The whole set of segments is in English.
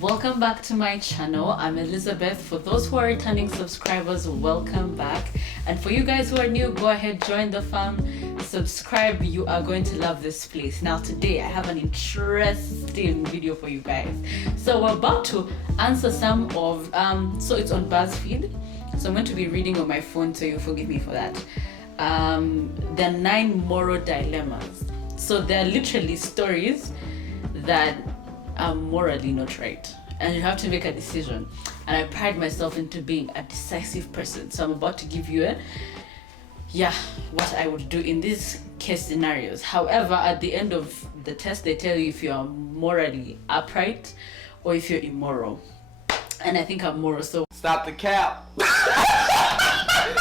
Welcome back to my channel. I'm Elizabeth. For those who are returning subscribers, welcome back. And for you guys who are new, go ahead, join the fam, subscribe. You are going to love this place. Now today I have an interesting video for you guys. So we're about to answer some of so it's on BuzzFeed, so I'm going to be reading on my phone, so you forgive me for that. The 9 moral dilemmas. So they're literally stories that are morally not right, and you have to make a decision. And I pride myself into being a decisive person, so I'm about to give you what I would do in these case scenarios. However, at the end of the test, they tell you if you are morally upright or if you're immoral, and I think I'm moral. So stop the cap. Stop the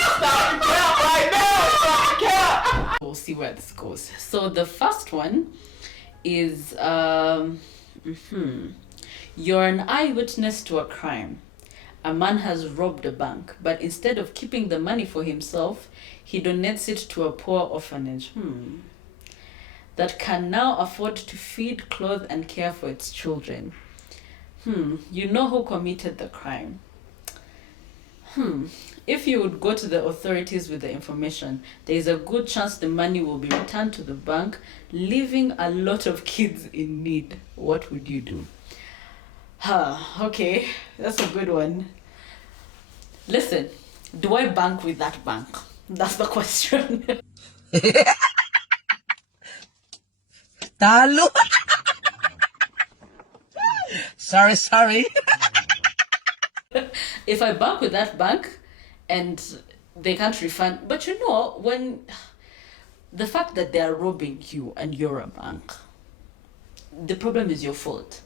cap right now. Stop the cap. we'll see where this goes. So the first one is you're an eyewitness to a crime. A man has robbed a bank, but instead of keeping the money for himself, he donates it to a poor orphanage that can now afford to feed, clothe, and care for its children. You know who committed the crime. If you would go to the authorities with the information, there is a good chance the money will be returned to the bank, leaving a lot of kids in need. What would you do? Okay, that's a good one. Listen, do I bank with that bank? That's the question. Talo. Sorry. If I bank with that bank and they can't refund, but you know, when the fact that they are robbing you and you're a bank, the problem is your fault.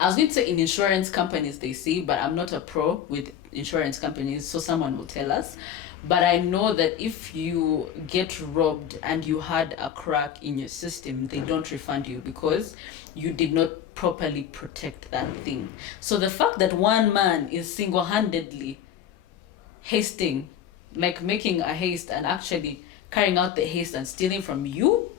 I was going to say in insurance companies they say, but I'm not a pro with insurance companies, so someone will tell us. But I know that if you get robbed and you had a crack in your system, they don't refund you because you did not properly protect that thing. So the fact that one man is single-handedly making a haste and actually carrying out the haste and stealing from you,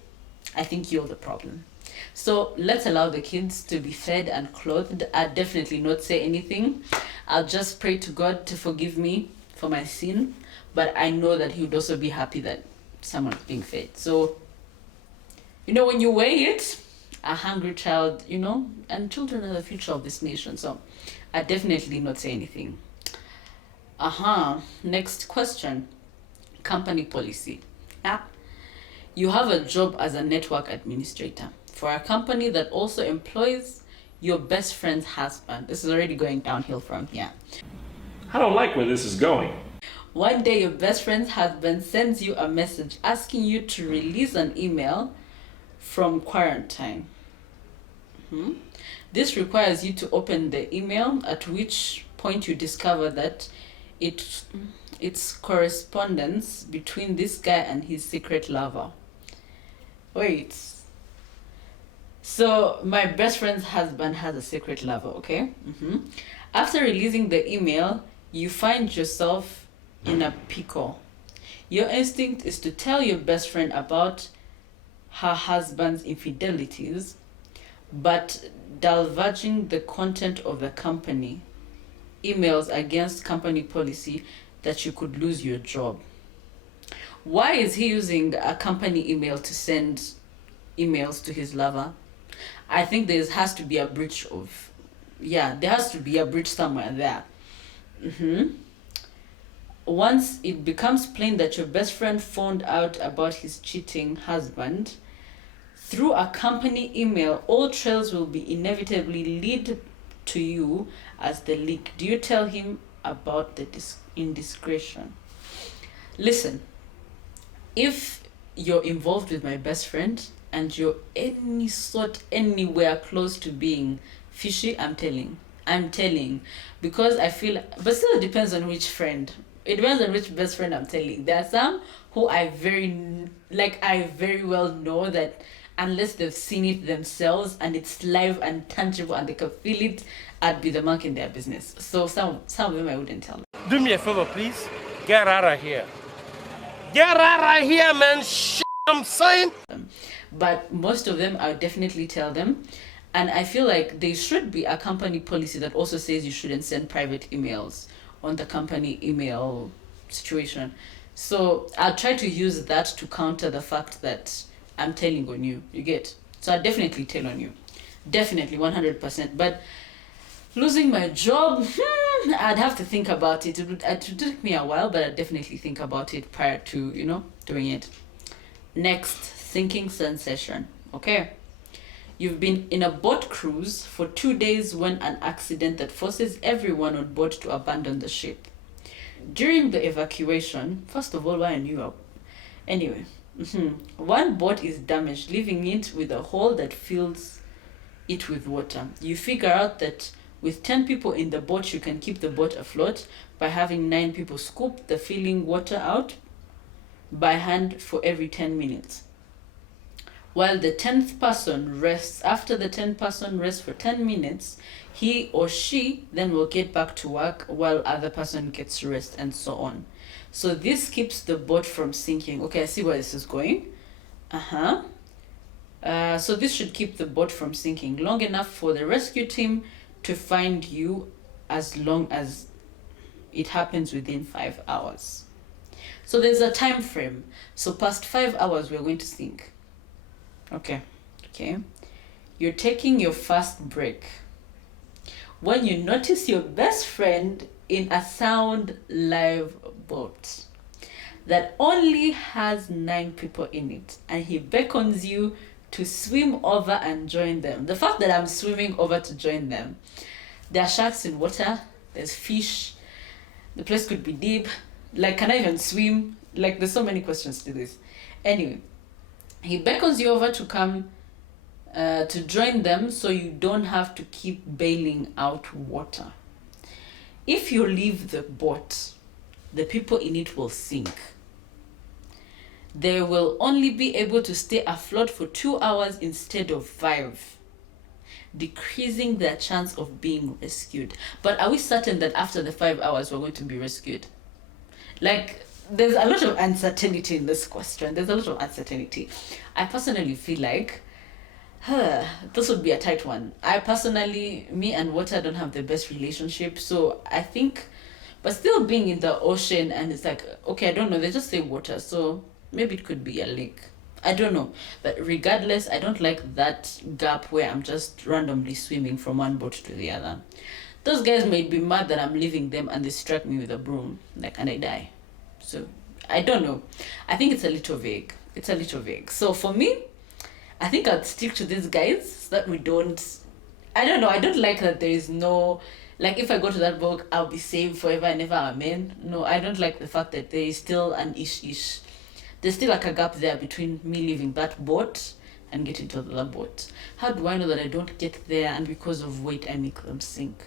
I think you're the problem. So let's allow the kids to be fed and clothed. I'll definitely not say anything. I'll just pray to God to forgive me for my sin, but I know that he would also be happy that someone's being fed. So, when you weigh it, a hungry child, and children are the future of this nation. So I definitely not say anything. Next question. Company policy. You have a job as a network administrator for a company that also employs your best friend's husband. This is already going downhill from here. I don't like where this is going. One day your best friend's husband sends you a message asking you to release an email from quarantine. This requires you to open the email, at which point you discover that it's correspondence between this guy and his secret lover. Wait. So my best friend's husband has a secret lover, okay? After releasing the email, you find yourself in a pickle. Your instinct is to tell your best friend about her husband's infidelities, but divulging the content of the company emails against company policy that you could lose your job. Why is he using a company email to send emails to his lover? I think there has to be a breach somewhere there. Once it becomes plain that your best friend found out about his cheating husband through a company email, all trails will be inevitably lead to you as the leak. Do you tell him about the indiscretion? Listen, if you're involved with my best friend and you're anywhere close to being fishy, I'm telling, because I feel, but still it depends on which friend. It depends on which best friend I'm telling. There are some who I very well know that unless they've seen it themselves and it's live and tangible and they can feel it, I'd be the mark in their business. So some of them I wouldn't tell them. Do me a favor, please. Get out of here. Get out of here, man. I'm saying. But most of them I would definitely tell them. And I feel like there should be a company policy that also says you shouldn't send private emails on the company email situation. So I'll try to use that to counter the fact that I'm telling on you. You get? So I definitely tell on you. Definitely 100%. But losing my job, I'd have to think about it. It would take me a while, but I'd definitely think about it prior to, doing it. Next, sinking sensation. Okay. You've been in a boat cruise for 2 days when an accident that forces everyone on board to abandon the ship. During the evacuation, first of all, why in Europe? Anyway, one boat is damaged, leaving it with a hole that fills it with water. You figure out that with 10 people in the boat, you can keep the boat afloat by having 9 people scoop the filling water out by hand for every 10 minutes. While the 10th person rests, after the 10th person rests for 10 minutes, he or she then will get back to work while other person gets rest, and so on. So this keeps the boat from sinking. Okay, I see where this is going. So this should keep the boat from sinking long enough for the rescue team to find you, as long as it happens within 5 hours. So there's a time frame. So past 5 hours, we're going to sink. Okay. You're taking your first break when you notice your best friend in a sound live boat that only has 9 people in it, and he beckons you to swim over and join them. The fact that I'm swimming over to join them, there are sharks in water, there's fish, the place could be deep. Like, can I even swim? Like, there's so many questions to this. Anyway, he beckons you over to come to join them so you don't have to keep bailing out water. If you leave the boat, the people in it will sink. They will only be able to stay afloat for 2 hours instead of 5, decreasing their chance of being rescued. But are we certain that after the 5 hours we're going to be rescued? Like, there's a lot of uncertainty in this question. There's a lot of uncertainty. I personally feel like this would be a tight one. Me and water don't have the best relationship, so I think, but still being in the ocean, and it's like, okay, I don't know, they just say water, so maybe it could be a lake. I don't know. But regardless, I don't like that gap where I'm just randomly swimming from one boat to the other. Those guys may be mad that I'm leaving them and they strike me with a broom, and I die. So I don't know. I think it's a little vague. So for me, I think I'd stick to these guys so that we don't, I don't know, I don't like that there is no, like, if I go to that boat, I'll be saved forever and ever, amen. No, I don't like the fact that there is still an ish. There's still like a gap there between me leaving that boat and getting to the other boat. How do I know that I don't get there and because of weight I make them sink?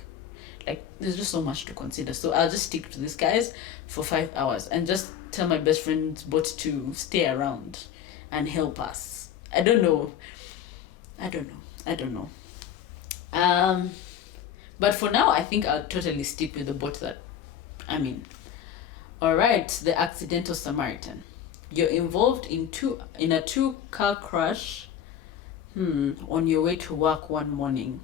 Like, there's just so much to consider. So I'll just stick to these guys for 5 hours and just tell my best friend's boat to stay around and help us. I don't know. But for now, I think I'll totally stick with the boat that I'm in. All right, the accidental Samaritan. You're involved in a 2-car crash on your way to work one morning,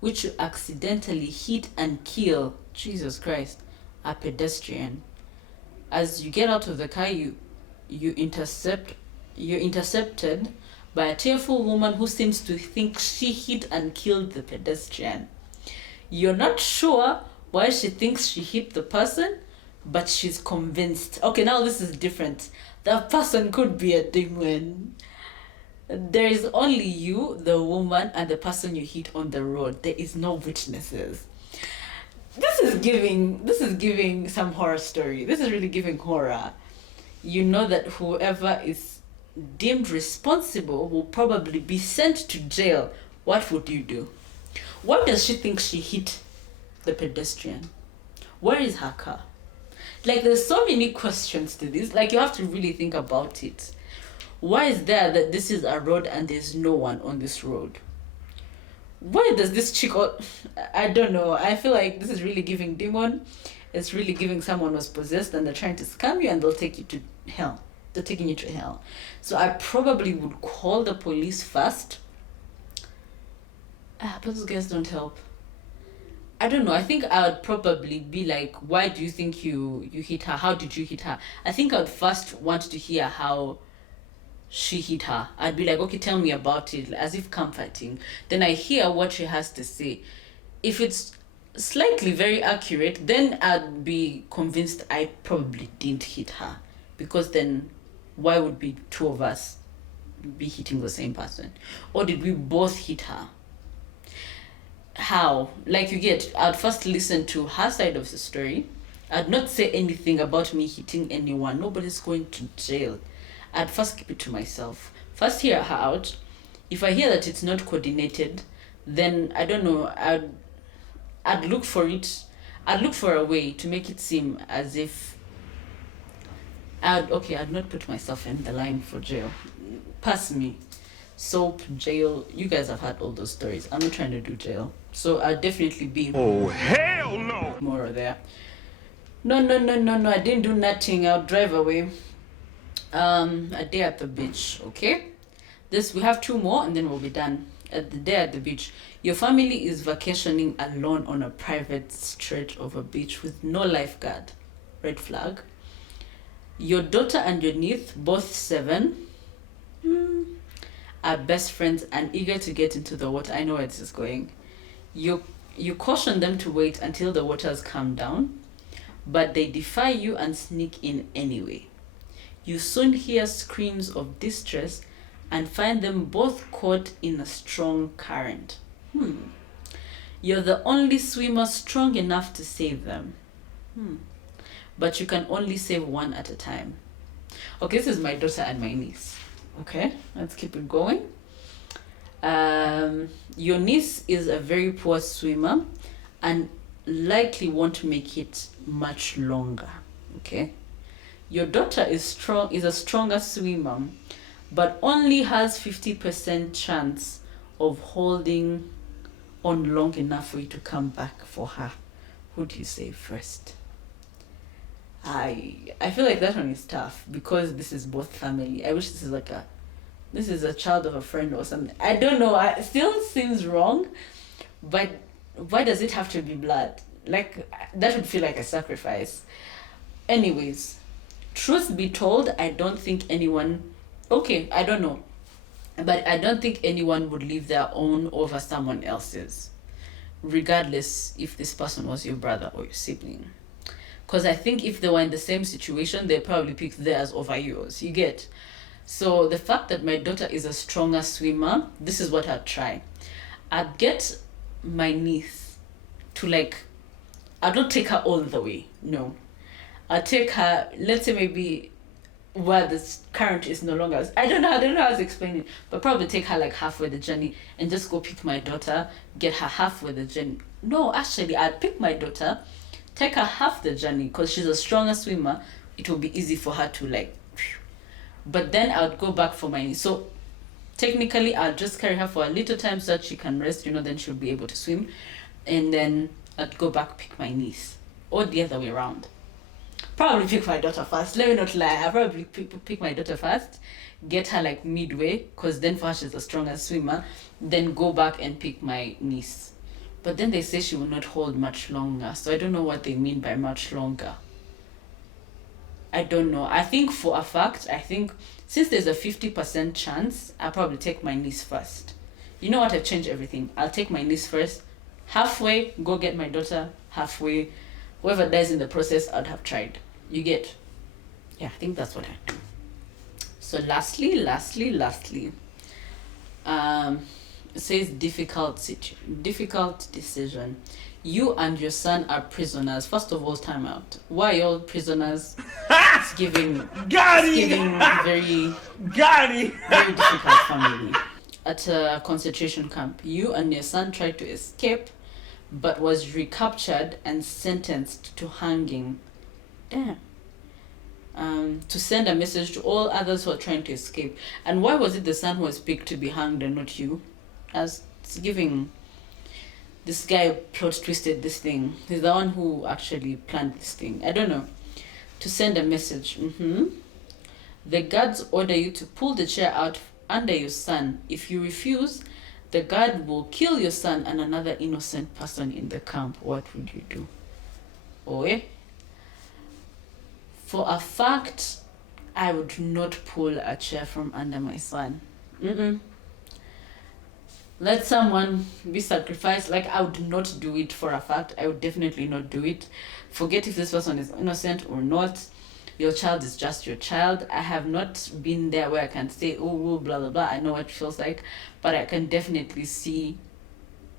which you accidentally hit and kill, Jesus Christ, a pedestrian. As you get out of the car, you're intercepted by a tearful woman who seems to think she hit and killed the pedestrian. You're not sure why she thinks she hit the person, but she's convinced. Okay, now this is different. The person could be a demon. There is only you, the woman, and the person you hit on the road. There is no witnesses. This is giving some horror story. This is really giving horror. You know that whoever is deemed responsible will probably be sent to jail. What would you do? Why does she think she hit the pedestrian? Where is her car? Like, there's so many questions to this. Like, you have to really think about it. Why is there that this is a road and there's no one on this road? Why does this chick... I don't know. I feel like this is really giving demon. It's really giving someone was possessed and they're trying to scam you and they'll take you to hell. They're taking you to hell. So I probably would call the police first. But those guys don't help. I don't know. I think I would probably be like, why do you think you hit her? How did you hit her? I think I would first want to hear how she hit her. I'd be like, okay, tell me about it, as if comforting. Then I hear what she has to say. If it's slightly very accurate, then I'd be convinced I probably didn't hit her. Because then why would be two of us be hitting the same person? Or did we both hit her? How? Like, you get, I'd first listen to her side of the story. I'd not say anything about me hitting anyone. Nobody's going to jail. I'd first keep it to myself. First hear her out. If I hear that it's not coordinated, then I don't know, I'd look for it. I'd look for a way to make it seem as if I'd not put myself in the line for jail. Pass me. Soap, jail. You guys have had all those stories. I'm not trying to do jail. So I'll definitely be Hell no! more there. No, I didn't do nothing. I'll drive away. A day at the beach, okay? We have two more and then we'll be done. At the day at the beach, your family is vacationing alone on a private stretch of a beach with no lifeguard. Red flag. Your daughter and your niece, both 7, are best friends and eager to get into the water. I know where this is going. You caution them to wait until the waters calm down, but they defy you and sneak in anyway. You soon hear screams of distress and find them both caught in a strong current. You're the only swimmer strong enough to save them. But you can only save one at a time. Okay, this is my daughter and my niece. Okay, let's keep it going. Your niece is a very poor swimmer and likely won't make it much longer. Okay. Your daughter is a stronger swimmer, but only has 50% chance of holding on long enough for you to come back for her. Who do you save first? I feel like that one is tough because this is both family. I wish this is a child of a friend or something. I don't know. It still seems wrong, but why does it have to be blood? Like, that would feel like a sacrifice. Anyways, truth be told, I don't think anyone, I don't know, but I don't think anyone would leave their own over someone else's, regardless if this person was your brother or your sibling. Because I think if they were in the same situation, they'd probably pick theirs over yours. You get? So the fact that my daughter is a stronger swimmer, this is what I'd try. I'd get my niece to I'd not take her all the way. No. I'll take her, let's say maybe where the current is no longer. I don't know how to explain it, but probably take her halfway the journey and just go pick my daughter, get her halfway the journey. No, actually, I'd pick my daughter, take her half the journey because she's a stronger swimmer. It will be easy for her to but then I would go back for my niece. So technically, I'll just carry her for a little time so that she can rest, then she'll be able to swim. And then I'd go back, pick my niece. Or the other way around. Probably pick my daughter first. Let me not lie. I'll probably pick my daughter first, get her midway, because then for her she's the strongest swimmer. Then go back and pick my niece. But then they say she will not hold much longer. So I don't know what they mean by much longer. I don't know. I think for a fact, since there's a 50% chance, I'll probably take my niece first. You know what? I've changed everything. I'll take my niece first. Halfway, go get my daughter. Halfway, whoever dies in the process, I'd have tried. You get? Yeah, I think that's what I do. So lastly, it says difficult decision. You and your son are prisoners. First of all, time out. Why are you all prisoners? It's giving very difficult family. At a concentration camp, you and your son tried to escape, but was recaptured and sentenced to hanging. Damn. To send a message to all others who are trying to escape. And why was it the son who was picked to be hanged and not you? As it's giving. This guy plot twisted this thing. He's the one who actually planned this thing. I don't know. To send a message. The guards order you to pull the chair out under your son. If you refuse, the guard will kill your son and another innocent person in the camp, what would you do? Or for a fact, I would not pull a chair from under my son. Let someone be sacrificed. Like, I would not do it for a fact. I would definitely not do it. Forget if this person is innocent or not. Your child is just your child. I have not been there where I can say, oh, blah, blah, blah. I know what it feels like. But I can definitely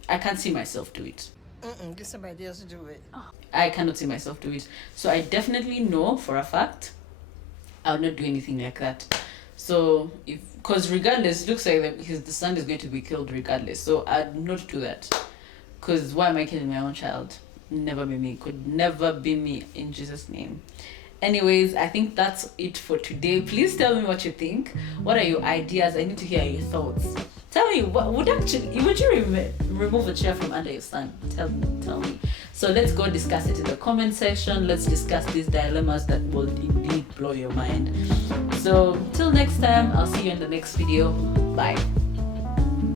I can't see myself do it. Get somebody else to do it. I cannot see myself do it. So I definitely know for a fact I would not do anything like that. So because regardless, it looks like the son is going to be killed regardless. So I'd not do that. Because why am I killing my own child? Never be me. Could never be me, in Jesus' name. Anyways, I think that's it for today. Please tell me what you think. What are your ideas? I need to hear your thoughts. Tell me, would you remove a chair from under your son? Tell me. So let's go discuss it in the comment section. Let's discuss these dilemmas that will indeed blow your mind. So till next time, I'll see you in the next video. Bye.